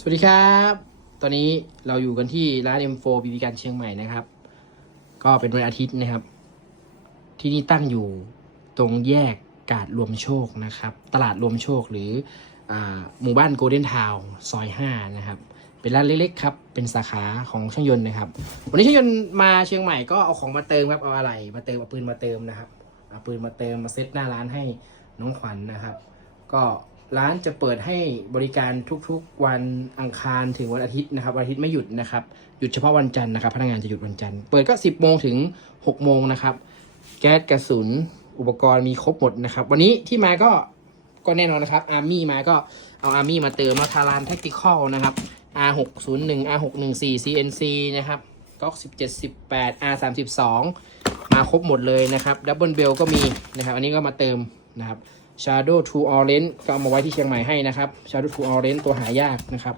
สวัสดีครับ ตอนนี้เราอยู่กันที่ร้าน M4 บีบีการเชียงใหม่นะครับ ก็เป็นวันอาทิตย์นะครับ ที่นี่ตั้งอยู่ตรงแยกกาดรวมโชคนะครับ ตลาดรวมโชคหรืออหมู่บ้านโกลเด้นทาวซอย 5 นะครับ เป็นร้านเล็กๆครับ เป็นสาขาของช่างยนต์นะครับ วันนี้ช่างยนต์มาเชียงใหม่ก็เอาของมาเติมครับ เอาอะไรมาเติมเอาปืนมาเติมนะครับ เอาปืนมาเติมมาเซตหน้าร้านให้น้องขวัญนะครับ ก็ ร้านจะเปิดให้บริการทุกๆ วันอังคารถึงวันอาทิตย์นะครับวันอาทิตย์ไม่หยุดนะครับหยุดเฉพาะวันจันทร์นะครับ พนักงานจะหยุดวันจันทร์เปิดก็ 10โมงถึง6โมงนะครับ แก๊สกระสุนอุปกรณ์มีครบหมดนะครับ วันนี้ที่มาก็ก็แน่นอนนะครับอาร์มี่มาก็เอาอาร์มี่มาเติมมาทารานแท็กติคอลนะครับ R601 R614 CNC นะครับก๊อก17 18 R32 มาครบหมดเลยนะครับดับเบิลเบลก็มีนะครับ อันนี้ก็มาเติมนะครับ Shadow to Orange ก็เอามาไว้ที่เชียงใหม่ให้นะครับ Shadow to Orange ตัวหายากนะครับ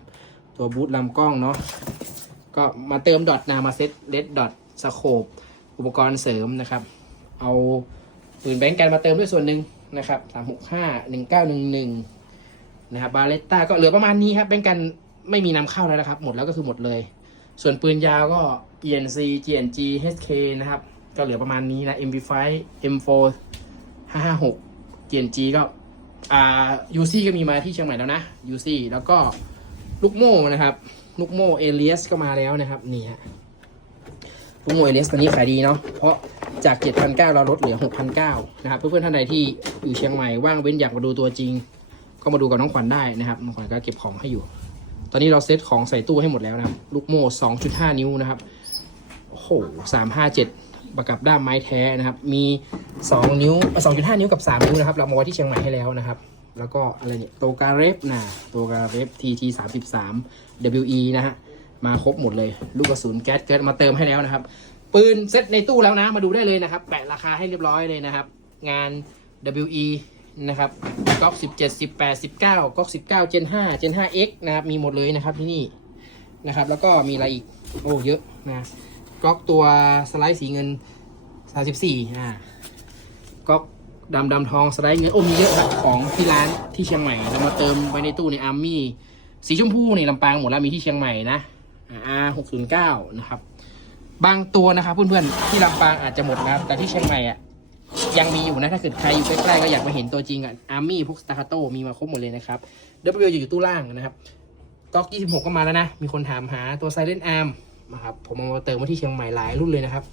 ตัวบูทลำกล้องเนาะก็มาเติมดอทนามาเซตเลดดอทสโคปอุปกรณ์เสริมนะครับ เอาปืนแบงก์กันมาเติมด้วยส่วนหนึ่งนะครับสามหกห้าหนึ่งเก้าหนึ่งหนึ่งนะครับบาเลต้าก็เหลือประมาณนี้ครับแบงก์กันไม่มีนำเข้าแล้วนะครับ หมดแล้วก็คือหมดเลย ส่วนปืนยาวก็ ENC GNG HK นะครับ ก็เหลือประมาณนี้นะ MP5 M4 556 GNG ก็อ่า UC ก็มีมาที่เชียงใหม่แล้วนะ UC แล้วก็ลูกโม่นะครับ ลูกโม่เอเลียสก็มาแล้วนะครับนี่ฮะลูกโม่เอเลียสตอนนี้ขายดีเนาะเพราะจาก 7,900เราลดเหลือ 6,900นะครับเพื่อนๆท่านใดที่อยู่เชียงใหม่ว่างเว้นอยากมาดูตัวจริง ก็มาดูกับน้องขวัญได้นะครับน้องขวัญก็เก็บของให้อยู่ ตอนนี้เราเซตของใส่ตู้ให้หมดแล้วนะครับลูกโม่2.5 นิ้วนะครับโอ้โห357 ประกับด้ามไม้แท้นะครับ มี 2 นิ้วเอ่อ2.5 นิ้วกับ 3 นิ้วนะครับ เรามาไว้ที่เชียงใหม่ให้แล้วนะครับ แล้วก็อะไรเนี่ยโตการเรฟนะโตการเรฟ TT 33 WE นะฮะ มาครบหมดเลย ลูกกระสุนแก๊สเกิดมาเติมให้แล้วนะครับ ปืนเซตในตู้แล้วนะ มาดูได้เลยนะครับ แปะราคาให้เรียบร้อยเลยนะครับ งาน WE นะครับก๊อก17 18 19ก๊อก19 Gen 5 Gen 5X นะครับ มีหมดเลยนะครับที่นี่นะครับ แล้วก็มีอะไรอีก โอ้ เยอะนะ ก๊อกตัวสไลด์สีเงิน 34อ่าก๊อกดำดำทองสไลด์เงินโอ้มีเยอะครับของที่ร้านที่เชียงใหม่เรามาเติมไว้ในตู้ในอาร์มี่สีชมพูในลำปางหมดแล้วมีที่เชียงใหม่นะอ่า609นะครับ บางตัวนะครับเพื่อนๆที่ลำปางอาจจะหมดนะครับ แต่ที่เชียงใหม่อะยังมีอยู่นะถ้าเกิดใครอยู่ใกล้ๆก็อยากมาเห็นตัวจริงอะอาร์มี่พวกสตาร์คาโตมีมาครบหมดเลยนะครับเดบิวอยู่ตู้ล่างนะครับก๊อก26 ก็มาแล้วนะ มีคนถามหาตัวไซเลนอาร์ม นะครับ ผมเอามาเติมมาที่เชียงใหม่หลายรุ่นเลยนะครับ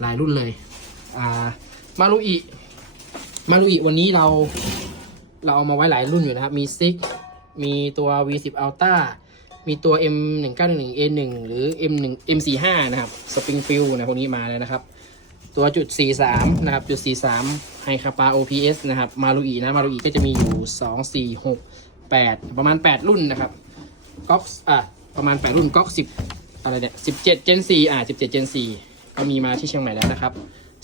หลายรุ่นเลยอ่ามารุอิมารุอิวันนี้เราเราเอามาไว้หลายรุ่นอยู่นะครับ มีซิกมีตัว V10 Ultra มีตัว M1911A1 หรือ M1 M45 นะครับ Springfield นะพวกนี้มาเลยนะครับ ตัวจุด 43 นะครับ จุด 43ไฮคาปา OPS นะครับมารุอินะมารุอิก็จะมีอยู่ 2 4 6 8 ประมาณ 8 รุ่นนะครับก๊อกอะประมาณ 8 รุ่นก๊อก10 ไรเนี่ยสิบเจ็ดเจนสี่อ่าสิบเจ็ดเจนสี่ก็มีมาที่เชียงใหม่แล้วนะครับ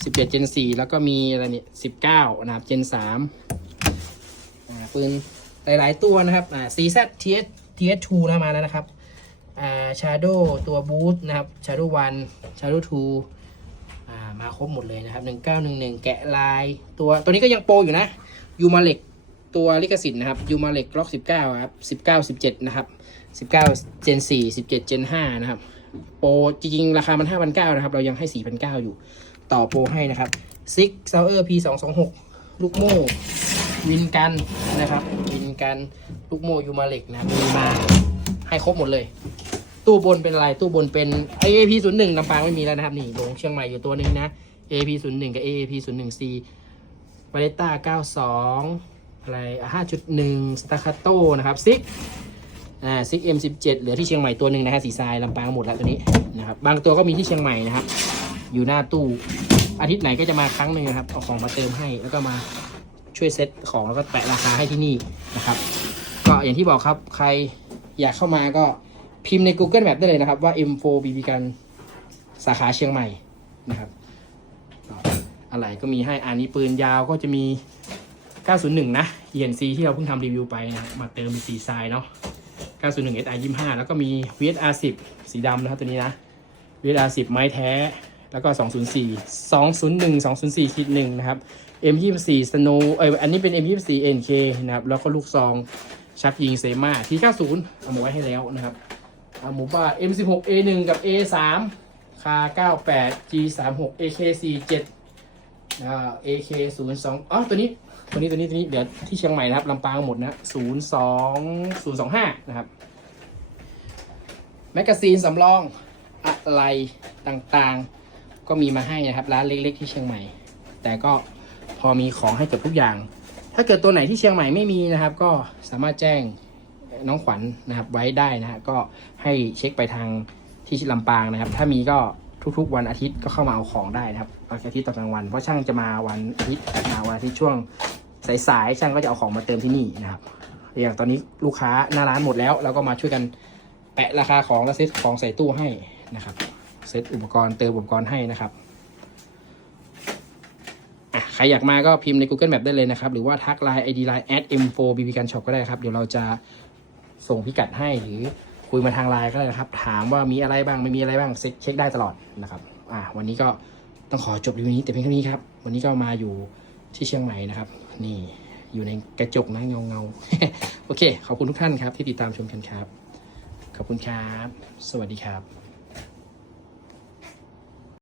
สิบเจ็ดเจนสี่แล้วก็มีอะไรเนี่ยสิบเก้านะครับเจนสามอ่าปืนหลาย ๆ ตัวนะครับอ่าซีแซดทีเอสทีเอสทูนะมาแล้วนะครับอ่าชาร์โดตัวบูทนะครับชาร์โดวันชาร์โดทูอ่ามาครบหมดเลยนะครับหนึ่งเก้าหนึ่งหนึ่งแกะลายตัวตัวนี้ก็ยังโปรอยู่นะยูมาเล็กตัวลิขสิทธิ์นะครับยูมาเล็กล็อกสิบเก้าครับสิบเก้าสิบเจ็ดนะครับสิบเก้าเจนสี่สิบเจ็ดเจนห้านะครับ โปรจริงๆ ราคามัน5,900นะครับ เรายังให้ 4,900 อยู่ ต่อโปรให้นะครับ Six Sauer P 2 2 6ลูกโม่ วินกันนะครับ วินกัน ลูกโม่ยูมาเล็กนะ มีมาให้ครบหมดเลย ตู้บนเป็นอะไร ตู้บนเป็น AAP 0 1ลำปางไม่มีแล้วนะครับ นี่ลงเชียงใหม่อยู่ตัวหนึ่งนะ AAP 0 1กับ AAP 0 1 C บาเลต้า92อะไร5.1สตาคาโตนะครับซิก อ่าซิกเอ็มสิบเจ็ดเหลือที่เชียงใหม่ตัวหนึ่งนะฮะสีทรายลำปางหมดแล้วตัวนี้นะครับบางตัวก็มีที่เชียงใหม่นะครับอยู่หน้าตู้อาทิตย์ไหนก็จะมาครั้งหนึ่งนะครับเอาของมาเติมให้แล้วก็มาช่วยเซ็ตของแล้วก็แปะราคาให้ที่นี่นะครับ ก็อย่างที่บอกครับใครอยากเข้ามาก็พิมพ์ใน Google Map ได้เลยนะครับว่า M4 BB กันสาขาเชียงใหม่นะครับอะไรก็มีให้อันนี้ปืนยาวก็จะมี 901 นะ ENC ที่เราเพิ่งทำรีวิวไปนะมาเติมเป็นสีทรายเนาะ 901 SI 25 แล้วก็มี VSR 10สีดำนะครับตัวนี้นะ VSR 10 ไม้แท้ แล้วก็ 204 201 204ขีด1นะครับ M24 Snow เอยอันนี้เป็น M24 NK นะครับ แล้วก็ลูกซองชักยิงเซมาที90เอาหมาไว้ให้แล้วนะครับเอาหมูป่า M16 A1 กับ A3 คา98 G36 AK47 อ่า AK02 อ๋อตัวนี้ตัวนี้ตัวนี้ตัวนี้เดี๋ยวที่เชียงใหม่นะครับลำปางหมดนะ02 025นย์สองห้านะครับแมกกาซีนสำรองอะไรต่างๆ ก็มีมาให้นะครับ ร้านเล็กๆที่เชียงใหม่ แต่ก็พอมีของให้เกือบทุกอย่าง ถ้าเกิดตัวไหนที่เชียงใหม่ไม่มีนะครับ ก็สามารถแจ้งน้องขวัญนะครับไว้ได้นะฮะก็ให้เช็คไปทางที่ลำปางนะครับ ถ้ามีก็ ทุกๆ วันอาทิตย์ก็เข้ามาเอาของได้นะครับวันอาทิตย์ตอนกลางวัน เพราะช่างจะมาวันอาทิตย์มาวันอาทิตย์ช่วงสายๆช่างก็จะเอาของมาเติมที่นี่นะครับอย่างตอนนี้ลูกค้าหน้าร้านหมดแล้วเราก็มาช่วยกันแปะราคาของและเซ็ตของใส่ตู้ให้นะครับเซ็ตอุปกรณ์เติมอุปกรณ์ให้นะครับใครอยากมาก็พิมพ์ใน Google Map ได้เลยนะครับ หรือว่าทักไลน์ ID line at m4 bb gun shop ก็ได้ครับ เดี๋ยวเราจะส่งพิกัดให้หรือ คุยมาทางไลน์ก็ได้นะครับ ถามว่ามีอะไรบ้างไม่มีอะไรบ้างเช็คเช็คได้ตลอดนะครับอ่าวันนี้ก็ต้องขอจบรีวิวนี้แต่เพียงเท่านี้ครับ วันนี้ก็มาอยู่ที่เชียงใหม่นะครับ นี่อยู่ในกระจกนะเงาเงาโอเค ขอบคุณทุกท่านครับที่ติดตามชมกันครับ ขอบคุณครับ สวัสดีครับ